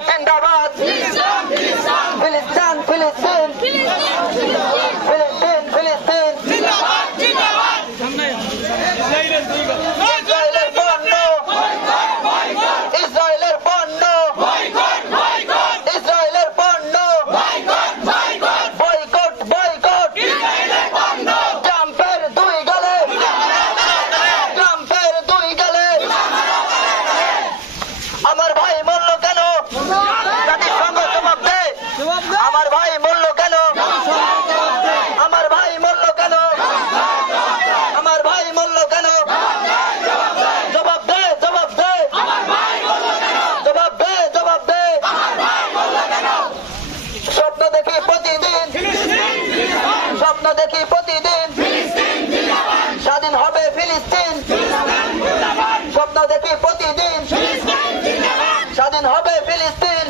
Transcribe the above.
জিন্দাবাদ জিন্দাবাদ ফিলিস্তিন ফিলিস্তিন ফিলিস্তিন ফিলিস্তিন ইসরায়েলের পণ্য ইসরায়েলের পণ্য ইসরায়েলের পণ্য বয়কট বয়কট ট্রাম্পের দুই গালে ট্রাম্পের দুই গালে আমার ভাই মরল কেন জাতিসংঘ জবাব দে আমার ভাই মরল কেন আমার ভাই মরল কেন আমার ভাই মরল কেন জবাব দে জবাব দে জবাব দে জবাব দে স্বপ্ন দেখি প্রতিদিন স্বপ্ন দেখি প্রতিদিন স্বাধীন হবে ফিলিস্তিন স্বপ্ন দেখি প্রতিদিন স্বাধীন হবে ফিলিস্তিন